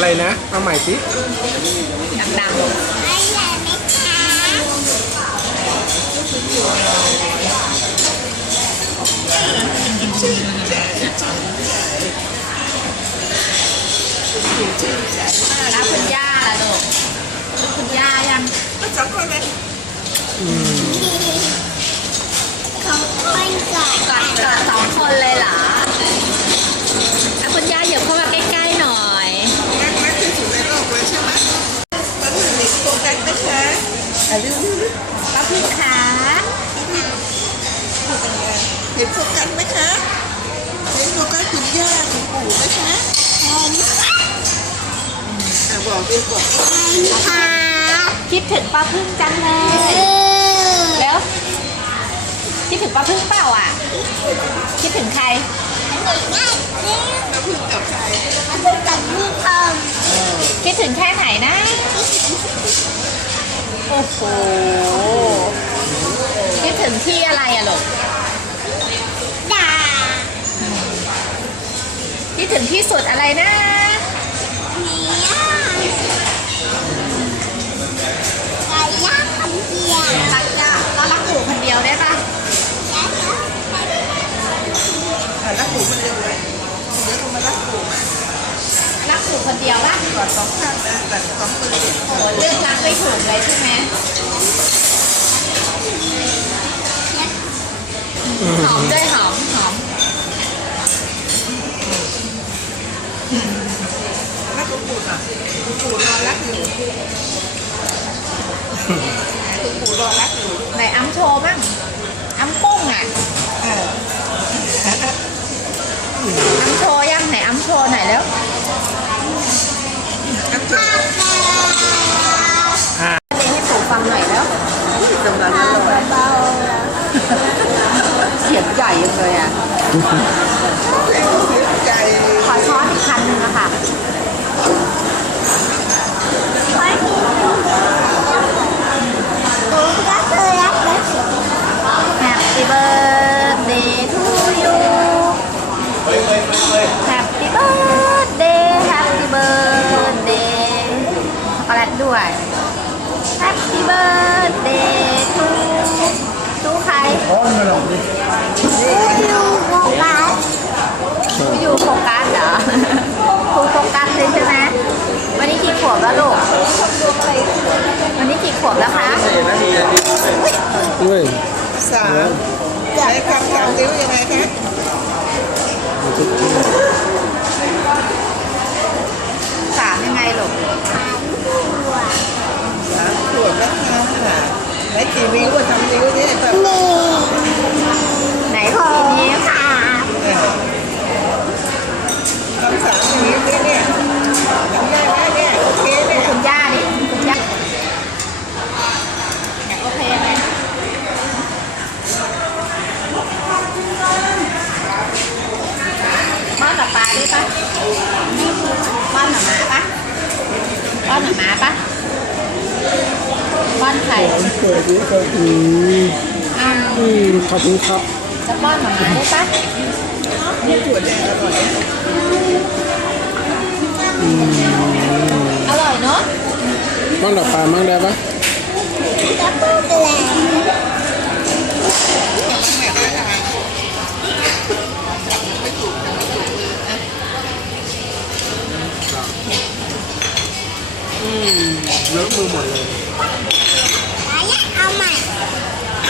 อะไรนะ เอาใหม่สิดังอร่อยไหมคะๆแล้วคุณย่าล่ะลูกคุณย่ายังสองคนเลยเขาคนก่อน กอดกอดสองคนเลยเหรอแล้วคุณย่าเหยียบเข้ามาใกล้ๆหน่อย รักรักที่สุดในโลกเลยใช่ไหมมันถึงมีโฟกัสนะคะ อะดูดูดูป้าพึ่งขาเห็นโฟกัสไหมคะ เห็นโฟกัสคุณย่าคุณปู่ไหมคะเห็นอะบอกดิบอกเห็นค่ะคิดถึงป้าพึ่งจังเลย แล้ว คิดถึงป้าพึ่งเปล่าอะ คิดถึงใครแล้วพึ่งกับใครกับลูกอมคิดถึงแค่ไหนนะ โอ้โหคิดถึงที่อะไรอะลูกด่าคิดถึงที่สุดอะไรนะเนี้ยไก่ย่างคำเดียวรักจ้ะเรารักปู่คนเดียวได้ปะแล้วก็อะรักปู่มันเร็วเลยเดี๋ยวเรามารักปู่มารักปู่คนเดียวปะกอดสองข้างนะแต่สองมือ โอ้โหเลื อกรักไม่ถูกเลยใช่ไหมหอมด้วยหอมหอมรักคุณปู่อะคุณปู่รอรักอยู่คุณปู่รอรักอยู่ไหนอ้ำโชว์บ้างอ้ำกุ้งอะอออ้ำโชว์ยังไหนอ้ำโชว์หนแล้ว ขอช้อนอีกคันนึงอะค่ะๆขอทีผมก็เคยรักนะ Happy birthday to you Happy birthday Happy birthday ช็อกโกแลตด้วย Happy birthday to ทู ใครดูโฟกัสทูอยู่โฟกัสเหรอทูโฟกัสเลยใช่ไหมวันนี้กี่ขวบแล้วลูก วันนี้กี่ขวบแล้วคะเว้ยสามใช้คำสามนิ้วยังไงคะสามยังไงลูกสามขวบแล้วค่ะไหนกี่นิ้วอะทำ นิ้วนี่แบบหนึ่ไหนพอนี้วสามเออทำสามอย่างนี้เนี่ยเนี่ยทำได้ไหมเนี่ยโอเคเนี่ยคุณย่าดิคุณย่าเนี่ยโอเคไหมป้อนกับปลาได้ปะป้อนหน่อมาปะป้อนหน่อม้าปะ ป้อนไข่เกิดนี้ก็อืมอ้าวอืมขอบคุณครับจะป้อนหม้าได้ปะนี่ถั่วแดงอร่อยอร่อยเนาะบ้างดอกปลามั่งได้ปะแล้วก็แปลงแม่ได้ทานไม่ถูกกันไม่ถูกเลยนะอืมเลอะมือหมดเลย เอาใหม่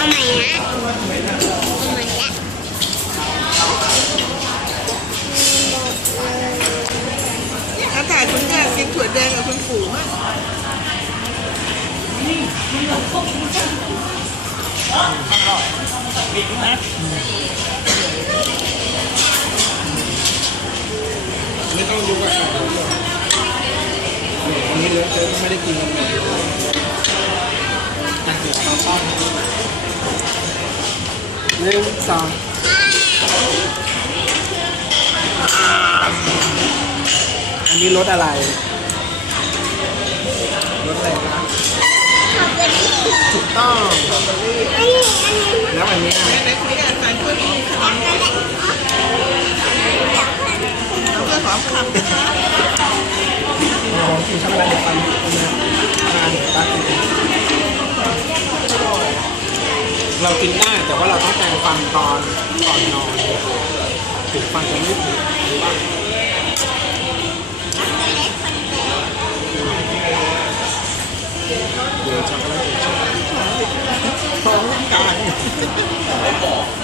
เอาใหม่นะเอาใหม่ละถ้าถ่ายคุณย่กินถั่วแดงกับคุณปู่มั้งไม่ต้องยุกอะอันนี้เลอะเทอะไม่ได้กินกันหมดอะเดี๋ยวเอาป้อน หนึ่งสองอันนี้รสอะไรรสอะไรคะเอาไปที่ถูกต้องอันนี้อันนี้แล้วอันเนี้ เรากินได้แต่ว่าเราต้องการฟังตอนก่อนนอนถึงฟังจะไม่ถึงหรือว่าเดี๋ยวช็อกโกแลตของการ